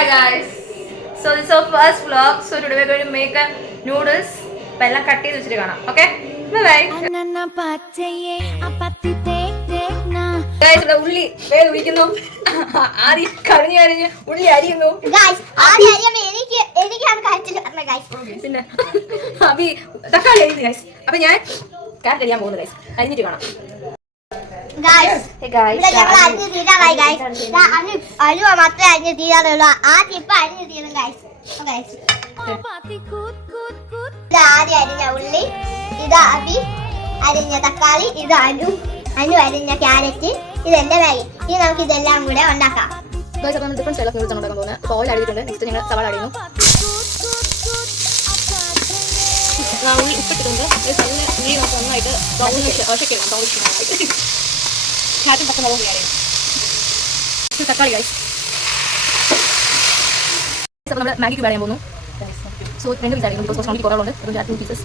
Hi guys. So this is our first vlog. So today we are going to make a noodles. എല്ലാം cut ചെയ്ത് വെച്ചിട്ട് കാണാം. Okay? Bye bye. Guys, ഇവിടെ ഉള്ളി വേഗം ഒഴിക്കുന്നു. ആദ്യം കറിഞ്ഞ് ഉള്ളി അരിയുന്നു. Guys, ആദ്യം അരിയുമ്പോൾ എനിക്കാണ് കഴിച്ചിട്ട് guys. പിന്നെ അബി തക്കാളി അരിയുന്നു guys. അപ്പോൾ ഞാൻ കാരറ്റ് അരിയാൻ പോകുന്നു guys. അരിഞ്ഞിട്ട് കാണാം. Guys, ഇവിടെ ഞങ്ങൾ അരിഞ്ഞ് തീരാറായി guys. അരിവ് മാത്രമേ അരിഞ്ഞ് തീരാറുള്ളൂ. ആദ്യം ഇപ്പം അരിഞ്ഞ് തീരും guys. Guys. ഇത് ആദ്യം അരിഞ്ഞ ഉള്ളി, ഇത് അബി അരിഞ്ഞ തക്കാളി, ഇത് അനു അരിഞ്ഞ ക്യാരറ്റ്, ഇതെല്ലാം മാഗി. ഇനി നമുക്ക് ഇതെല്ലാം കൂടെ ഉണ്ടാക്കാം. ഗൈസ്, അപ്പോൾ നമ്മൾ ഡിഫറെന്റ് സ്റ്റൈൽ ഓഫ് നൂഡിൽസ് ഉണ്ടാക്കാൻ പോകുന്നത്. അപ്പോൾ ഓയിൽ ആഡ് ചെയ്തിട്ടുണ്ട്. നെക്സ്റ്റ് ഞങ്ങൾ സവാള ആഡ് ചെയ്യുന്നു. ഉള്ളി ഉപ്പിട്ടിട്ടുണ്ട്. നല്ല ഉള്ളി നമുക്ക് നന്നായിട്ട് ക്യാരറ്റും പച്ചമുളകും ആഡ് ചെയ്യും. തക്കാളി ഗൈസ്. അപ്പോൾ നമ്മൾ മാഗി ക്യൂബ് ആഡ് ചെയ്യാൻ പോകുന്നു. സോ 2 പീസ് ആഡ് ചെയ്യുന്നു. ബിക്കോസ് കുറച്ച് കുറവുണ്ട്. അതുകൊണ്ട് 2 പീസസ്.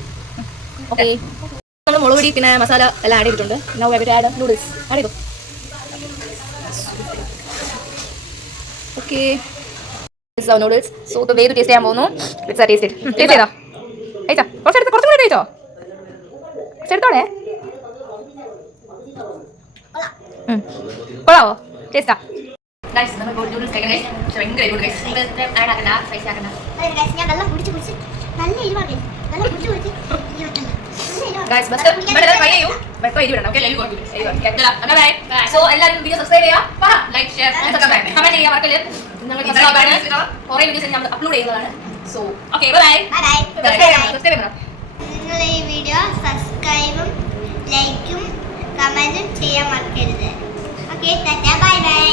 ഓക്കെ, നമ്മൾ മുളക് പൊടി പിന്നെ മസാല എല്ലാം ആഡ് ചെയ്തിട്ടുണ്ട്. Now we add noodles add ചെയ്തു. Okay, this are noodles. So the way to taste ചെയ്യാൻ പോകുന്നു. Let's taste it. ടേസ്റ്റ് ചെയ്തോ? കഴിച്ചോ? കുറച്ചും കൂടി കഴിച്ചോ? എടുത്തോളേ. കൊള്ളാവോ? ടേസ്റ്റാ? ഗൈസ്, നമ്മൾ നൂഡിൽസ് കഴിക്കാൻ ഭയങ്കര എരിവുണ്ട് ഗൈസ്. ആഡ് ആക്കണ്ട, സ്പൈസി ആക്കണ്ട. ഞാൻ വെള്ളം കുടിച്ച് നല്ല എരിവാണ്. വെള്ളം കുടിച്ച് ഗൈസ്, ബസ് ഇവിടെ ട്രൈ ചെയ്യൂ. ബസ് എരിവ് ഇടണം. ഓക്കേ, എരിവ് ബൈ. സോ എല്ലാവരും വീഡിയോ സബ്സ്ക്രൈബ് ചെയ്യുക. ലൈക്ക്, ഷെയർ, കമന്റ് ചെയ്യുക. മറക്കല്ലേ. നിങ്ങൾക്ക് കുറേ വീഡിയോസ് നമ്മൾ അപ്ലോഡ് ചെയ്യുന്നതാണ്. So okay, bye bye. Subscribe ചെയ്യണം. നിങ്ങൾ ഈ വീഡിയോ സബ്സ്ക്രൈബും ലൈക്കും കമന്റും ചെയ്യാൻ മറക്കരുത്. Okay, tata bye bye.